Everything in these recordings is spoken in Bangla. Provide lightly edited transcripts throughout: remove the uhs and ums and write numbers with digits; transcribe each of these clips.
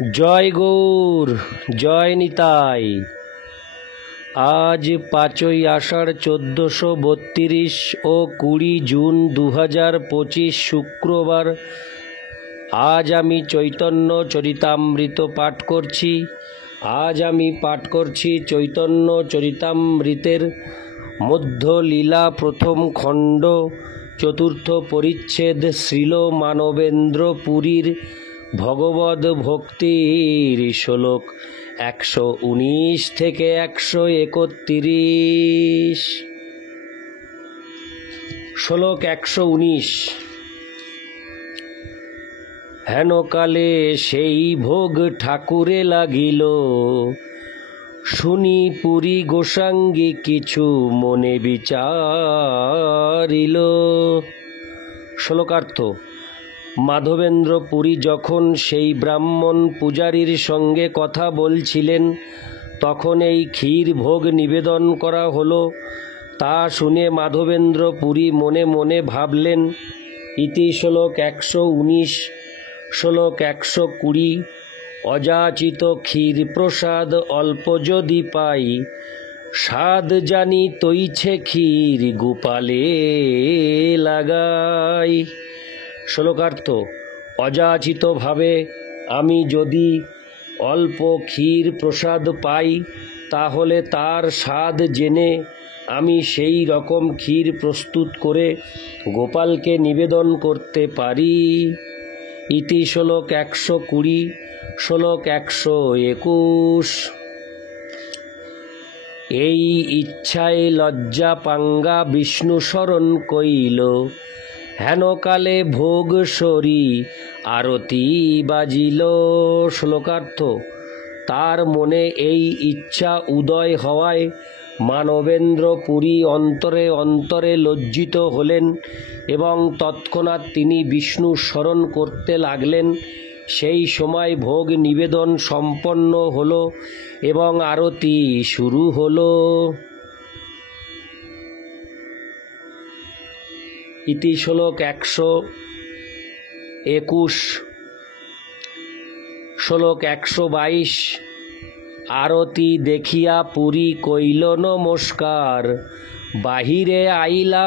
জয় গৌর, জয় নিতাই। আজ 5ই আষাঢ় 1432 ও 20 জুন 2025 শুক্রবার। আজ আমি চৈতন্য চরিতামৃত পাঠ করছি। পাঠ করছি চৈতন্য চরিতামৃতের মধ্য লীলা প্রথম খণ্ড, চতুর্থ পরিচ্ছেদ, শ্রীল মানবেন্দ্র পুরীর ভগবদ ভক্তির শ্লোক 119 থেকে 131। শ্লোক 119। হেনকালে সেই ভোগ ঠাকুরে লাগিল, শুনি পুরী গোসাঙ্গী কিছু মনে বিচারিল। শ্লোকার্থ: মাধবেন্দ্র পুরী যখন সেই ব্রাহ্মণ পূজারীর সঙ্গে কথা বলছিলেন, তখন এই ক্ষীর ভোগ নিবেদন করা হলো। তা শুনে মাধবেন্দ্র পুরী মনে মনে ভাবলেন। ইতি শ্লোক 119। শ্লোক 120। অযাচিত ক্ষীর প্রসাদ অল্প যদি পাই, স্বাদ জানি তৈছে ক্ষীর গোপালে লাগাই। শ্লোকার্থ: অযাচিতভাবে আমি যদি অল্প ক্ষীর প্রসাদ পাই, তাহলে তার স্বাদ জেনে আমি সেই রকম ক্ষীর প্রস্তুত করে গোপালকে নিবেদন করতে পারি। ইতি শ্লোক 120। শ্লোক 121। এই ইচ্ছায় লজ্জা পাঙ্গা বিষ্ণু শরণ কইল, হেনকালে ভোগ সরি আরতি বাজিল। শ্লোকার্থ: তার মনে এই ইচ্ছা উদয় হওয়ায় মানবেন্দ্র পুরী অন্তরে অন্তরে লজ্জিত হলেন এবং তৎক্ষণাৎ তিনি বিষ্ণু স্মরণ করতে লাগলেন। সেই সময় ভোগ নিবেদন সম্পন্ন হলো এবং আরতি শুরু হলো। ইতি শ্লোক 121। শ্লোক 122। আরতি দেখিয়া পুরী কইল নমস্কার, বাহিরে আইলা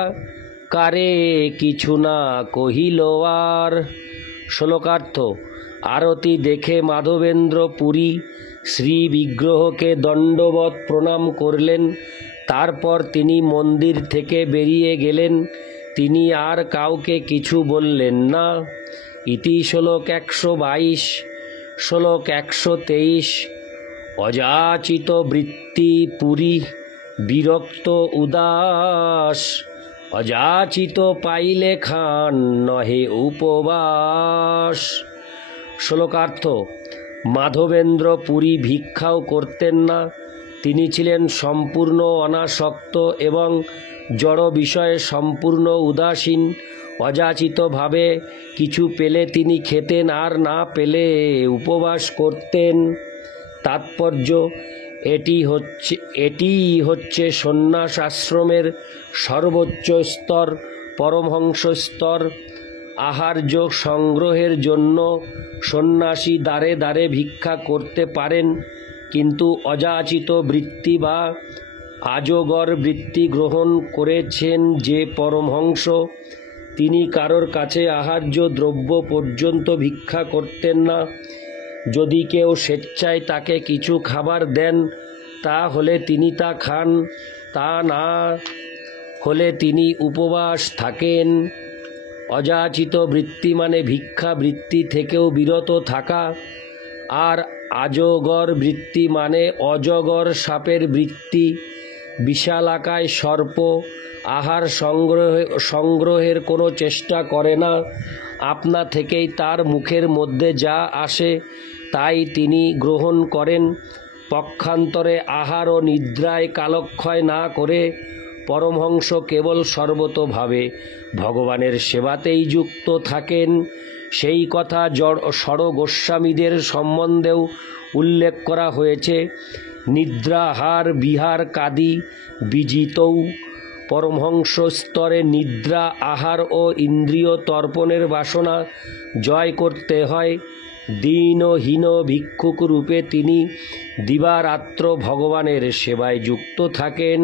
কারে কিছু না কহিল আর। শ্লোকার্থ: আরতি দেখে মাধবেন্দ্র পুরী শ্রী বিগ্রহকে দণ্ডবৎ প্রণাম করলেন। তারপর তিনি মন্দির থেকে বেরিয়ে গেলেন। তিনি আর কাউকে কিছু বললেন না। ইতি শ্লোক 122। শ্লোক 123। অযাচিত বৃত্তি পুরী বিরক্ত উদাস, অযাচিত পাইলে খান নহে উপবাস। শ্লোকার্থ: মাধবেন্দ্র পুরী ভিক্ষাও করতেন না। তিনি ছিলেন সম্পূর্ণ অনাসক্ত এবং জড় বিষয়ে সম্পূর্ণ উদাসীন। অযাচিতভাবে কিছু পেলে তিনি খেতেন, আর না পেলে উপবাস করতেন। তাৎপর্য: এটিই হচ্ছে সন্ন্যাস আশ্রমের সর্বোচ্চ স্তর, পরমহংস স্তর। আহার্য সংগ্রহের জন্য সন্ন্যাসী দ্বারে দ্বারে ভিক্ষা করতে পারেন, কিন্তু অযাচিত বৃত্তি বা আজগর বৃত্তি গ্রহণ করেছেন যে পরমহংস, তিনি কারোর কাছে আহার্য দ্রব্য পর্যন্ত ভিক্ষা করতেন না। যদি কেউ স্বেচ্ছায় তাকে কিছু খাবার দেন, তাহলে তিনি তা খান, তা না হলে তিনি উপবাস থাকেন। অযাচিত বৃত্তি মানে ভিক্ষা বৃত্তি থেকেও বিরত থাকা, আর আজগর বৃত্তি মানে অজগর সাপের বৃত্তি। বিশালাকায় সর্প আহার সংগ্রহের কোনো চেষ্টা করে না। আপনা থেকেই তার মুখের মধ্যে যা আসে তাই তিনি গ্রহণ করেন। পক্ষান্তরে আহার ও নিদ্রায় কালক্ষয় না করে পরমহংস কেবল সর্বতোভাবে ভগবানের সেবাতেই যুক্ত থাকেন। সেই কথা ষড় গোস্বামীদের সম্বন্ধেও উল্লেখ করা হয়েছে। নিদ্রাহার বিহার কাদি বিজিতৌ। পরমহংস স্তরে নিদ্রা, আহার ও ইন্দ্রিয় তর্পণের বাসনা জয় করতে হয়। দীন ও হীন ভিক্ষুক রূপে তিনি দিবারাত্র ভগবানের সেবায় যুক্ত থাকেন।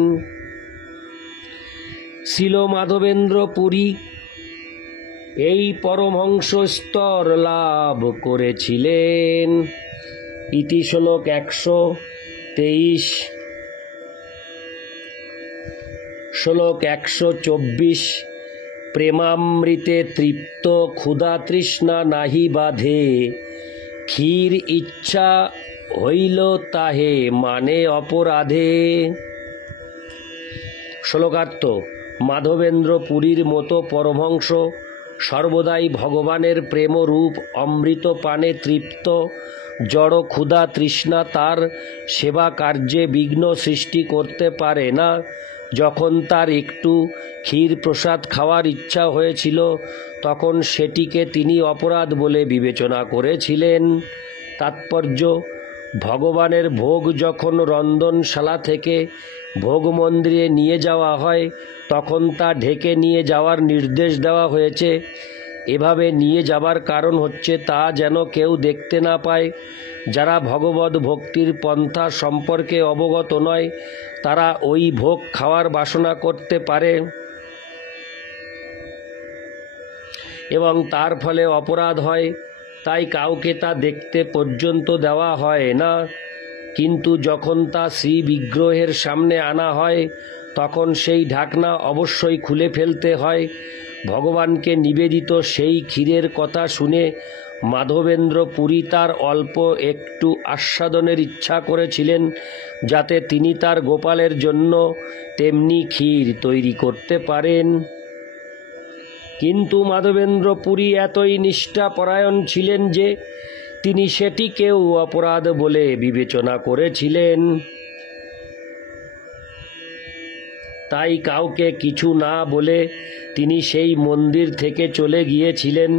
ছিল মাধবেন্দ্র পুরী এই পরমহংস স্তর লাভ করেছিলেন। ইতি শ্লোক 123। শ্লোক 124। প্রেমামৃতে তৃপ্ত ক্ষুধা তৃষ্ণা নাহি বাধে, ক্ষীর ইচ্ছা হইল তাহে মানে অপরাধে। শ্লোকার্থ: মাধবেন্দ্র পুরীর মতো পরমহংস সর্বদাই ভগবানের প্রেমরূপ অমৃত পানে তৃপ্ত। জড় ক্ষুধা তৃষ্ণা তার সেবা কার্যে বিঘ্ন সৃষ্টি করতে পারে না। যখন তার একটু ক্ষীর প্রসাদ খাওয়ার ইচ্ছা হয়েছিল, তখন সেটিকে তিনি অপরাধ বলে বিবেচনা করেছিলেন। তাৎপর্য: ভগবানের ভোগ যখন রন্ধনশালা থেকে ভোগ মন্দিরে নিয়ে যাওয়া হয়, তখন তা ঢেকে নিয়ে যাওয়ার নির্দেশ দেওয়া হয়েছে। এভাবে নিয়ে যাবার কারণ হচ্ছে তা যেন কেউ দেখতে না পায়। যারা ভগবদ ভক্তির পন্থা সম্পর্কে অবগত নয়, তারা ওই ভোগ খাওয়ার বাসনা করতে পারে এবং তার ফলে অপরাধ হয়। তাই কাউকে তা দেখতে পর্যন্ত দেওয়া হয় না। কিন্তু যখন তা শ্রী বিগ্রহের সামনে আনা হয়, তখন সেই ঢাকনা অবশ্যই খুলে ফেলতে হয়। ভগবানকে নিবেদিত সেই ক্ষীরের কথা শুনে মাধবেন্দ্র পুরী তার অল্প একটু আস্বাদনের ইচ্ছা করেছিলেন, যাতে তিনি তার গোপালের জন্য তেমনি ক্ষীর তৈরি করতে পারেন। কিন্তু মাধবেন্দ্র পুরী এতই নিষ্ঠাপরায়ণ ছিলেন যে তিনি সেটিকেও অপরাধ বলে বিবেচনা করেছিলেন। তাই কাউকে কিছু না বলে তিনি সেই মন্দির থেকে চলে গিয়েছিলেন।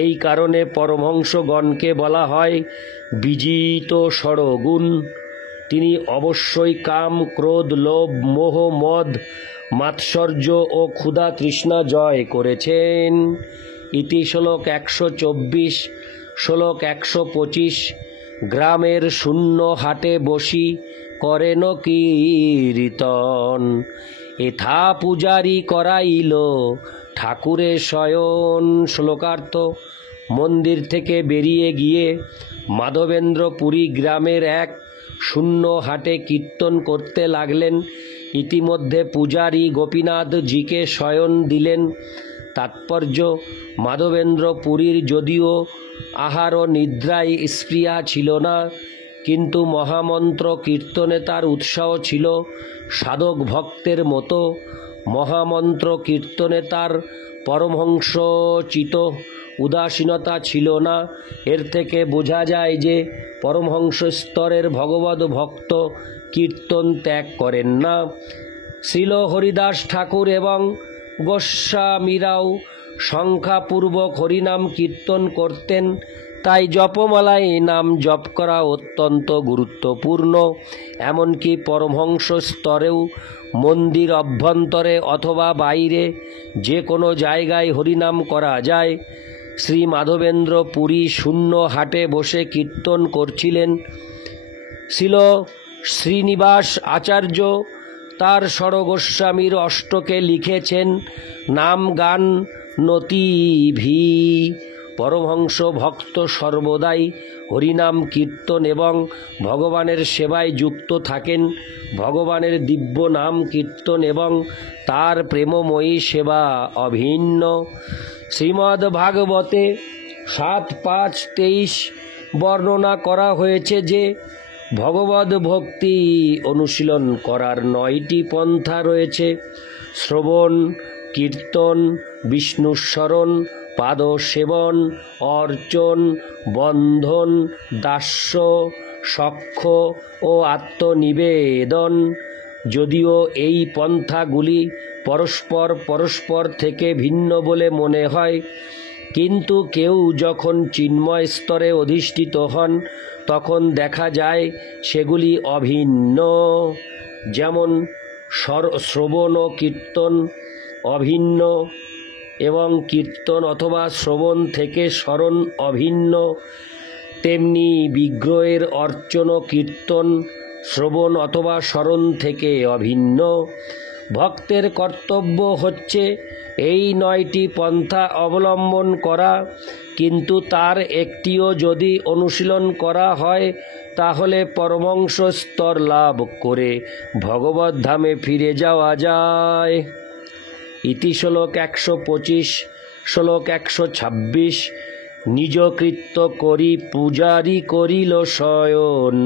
এই কারণে পরমহংসগণকে বলা হয় বিজিত ষড়গুণ। তিনি অবশ্যই কাম, ক্রোধ, লোভ, মোহ, মদ, মাৎসর্য ও ক্ষুধা তৃষ্ণা জয় করেছেন। ইতি শ্লোক 124। শ্লোক 125। গ্রামের শূন্য হাটে বসি করেন কীর্তন, এথা পূজারি করাইল ঠাকুরে শয়ন। শ্লোকার্থ: মন্দির থেকে বেরিয়ে গিয়ে মাধবেন্দ্র পুরী গ্রামের এক শূন্য হাটে কীর্তন করতে লাগলেন। ইতিমধ্যে পূজারী গোপীনাথ জিকে শয়ন দিলেন। তাৎপর্য: মাধবেন্দ্র পুরীর যদিও আহার ও নিদ্রায় স্পৃহা ছিল না, কিন্তু মহামন্ত্র কীর্তনে তার উৎসাহ ছিল সাধক ভক্তের মতো। মহামন্ত্র কীর্তনে তার পরমহংসোচিত উদাসীনতা ছিল না। এর থেকে বোঝা যায় যে পরমহংস স্তরের ভগবদ ভক্ত কীর্তন ত্যাগ করেন না। শ্রীল হরিদাস ঠাকুর এবং গোস্বামীরাও সংখ্যাপূর্বক হরিনাম কীর্তন করতেন। তাই জপমালায় নাম জপ করা অত্যন্ত গুরুত্বপূর্ণ। এমনকি পরমহংস স্তরেও মন্দির অভ্যন্তরে অথবা বাইরে যে কোনো জায়গায় হরিনাম করা যায়। শ্রী মাধবেন্দ্র পুরী শূন্য হাটে বসে কীর্তন করছিলেন। শ্রীল শ্রীনিবাস আচার্য তার ষড়গোস্বামীর অষ্টকে লিখেছেন নাম গান নতিভি। পরমহংস ভক্ত সর্বদাই হরিনাম কীর্তন এবং ভগবানের সেবায় যুক্ত থাকেন। ভগবানের দিব্য নাম কীর্তন এবং তার প্রেমময়ী সেবা অভিন্ন। শ্রীমদ্ ভাগবতে 7.5.23 বর্ণনা করা হয়েছে যে ভগবদ ভক্তি অনুশীলন করার 9টি পন্থা রয়েছে: শ্রবণ, কীর্তন, বিষ্ণুস্মরণ, পাদসেবন, অর্চন, বন্ধন, দাস্য, সখ্য ও আত্মনিবেদন। যদিও এই পন্থাগুলি পরস্পর থেকে ভিন্ন বলে মনে হয়, কিন্তু কেউ যখন চিন্ময় স্তরে অধিষ্ঠিত হন, তখন দেখা যায় সেগুলি অভিন্ন। যেমন শ্রবণ ও কীর্তন অভিন্ন এবং কীর্তন অথবা শ্রবণ থেকে স্মরণ অভিন্ন। তেমনি বিগ্রহের অর্চন কীর্তন শ্রবণ অথবা স্মরণ থেকে অভিন্ন। ভক্তের কর্তব্য হচ্ছে এই 9টি পন্থা অবলম্বন করা, কিন্তু তার একটিও যদি অনুশীলন করা হয় তাহলে পরমহংস স্তর লাভ করে ভগবত ধামে ফিরে যাওয়া যায়। ইতি শ্লোক 125। শ্লোক 126। নিজ কৃত্য করি পূজারি করিল শয়ন,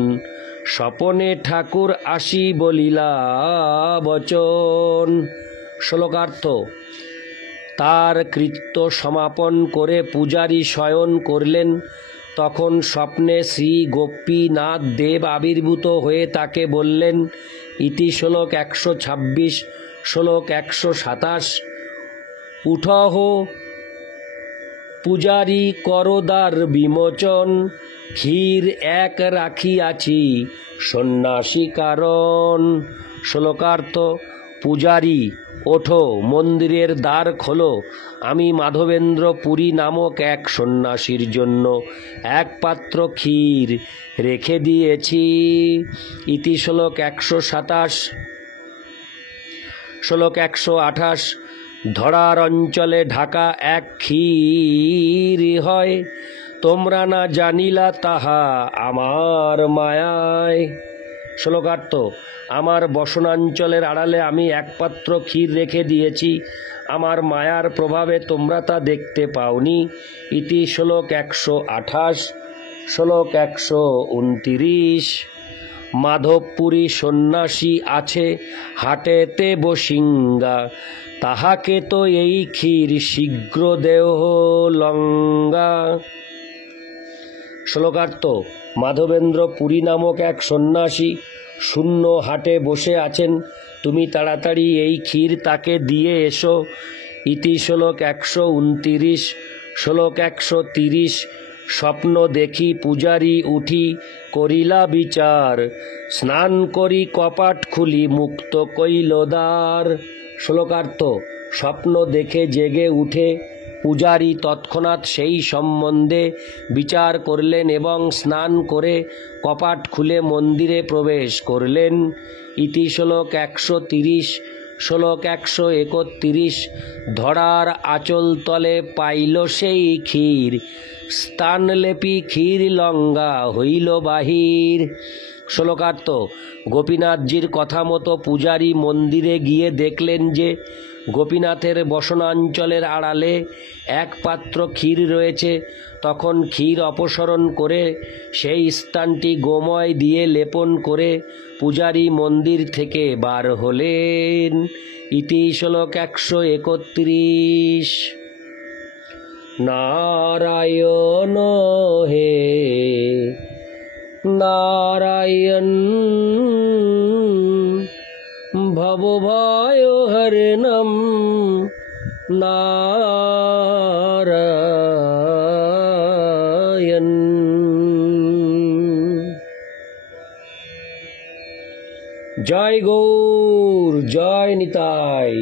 স্বপনে ঠাকুর আসি বলিলা বচন। শ্লোকার্থ: তার কৃত্য সমাপন করে পূজারী শয়ন করলেন। তখন স্বপ্নে শ্রী গোপীনাথ দেব আবির্ভূত হয়ে তাকে বললেন। ইতি শ্লোক 126। শ্লোক 127। উঠহ পূজারী করদার বিমোচন, ক্ষীর এক রাখিয়াছি সন্ন্যাসী কারণ। শ্লোকার্থ: পূজারী, ওঠো, মন্দিরের দ্বার খোলো, আমি মাধবেন্দ্র পুরী নামক এক সন্ন্যাসীর জন্য এক পাত্র ক্ষীর রেখে দিয়েছি। ইতি শ্লোক 127। শ্লোক 128। ধরার অঞ্চলে ঢাকা এক ক্ষীর হয়, তোমরা না জানিলা তাহা আমার মায়ায়। শ্লোকার্থ: আমার বসনাঞ্চলের আড়ালে আমি এক পাত্র ক্ষীর রেখে দিয়েছি, আমার মায়ার প্রভাবে তোমরা তা দেখতে পাওনি। ইতি শ্লোক 128। শ্লোক 129। মাধবপুরী সন্ন্যাসী আছে হাটেতে বসিঙ্গা, তাহাকে তো এই ক্ষীর শীঘ্র দেহ লঙ্গা। শ্লোকার্থ: মাধবেন্দ্র পুরী নামক এক সন্ন্যাসী শূন্য হাটে বসে আছেন, তুমি তাড়াতাড়ি এই ক্ষীর তাকে দিয়ে এসো। ইতি শ্লোক 129। শ্লোক 130। স্বপ্ন দেখি পূজারী উঠি করিলা বিচার, স্নান করি কপাট খুলি মুক্ত কইল দ্বার। শ্লোকার্থ: স্বপ্ন দেখে জেগে উঠে পূজারী তৎক্ষণাৎ সেই সম্বন্ধে বিচার করলেন এবং স্নান করে কপাট খুলে মন্দিরে প্রবেশ করলেন। ইতি শ্লোক 130। শ্লোক 131। ধরার আঁচল তলে পাইল সেই ক্ষীর, স্থানলেপি ক্ষীর লঙ্গা হইল বাহির। শ্লোকার্থ: গোপীনাথজির কথা মতো পূজারী মন্দিরে গিয়ে দেখলেন যে গোপীনাথের বসনাঞ্চলের আড়ালে এক পাত্র ক্ষীর রয়েছে। তখন ক্ষীর অপসারণ করে সেই স্থানটি গোময় দিয়ে লেপন করে পূজারী মন্দির থেকে বার হলেন। ইতি শ্লোক 131। নারায়ণ হে নারায়ণ, ভবভয় হরণম নারায়ণ। জয় গৌর, জয় নিতাই।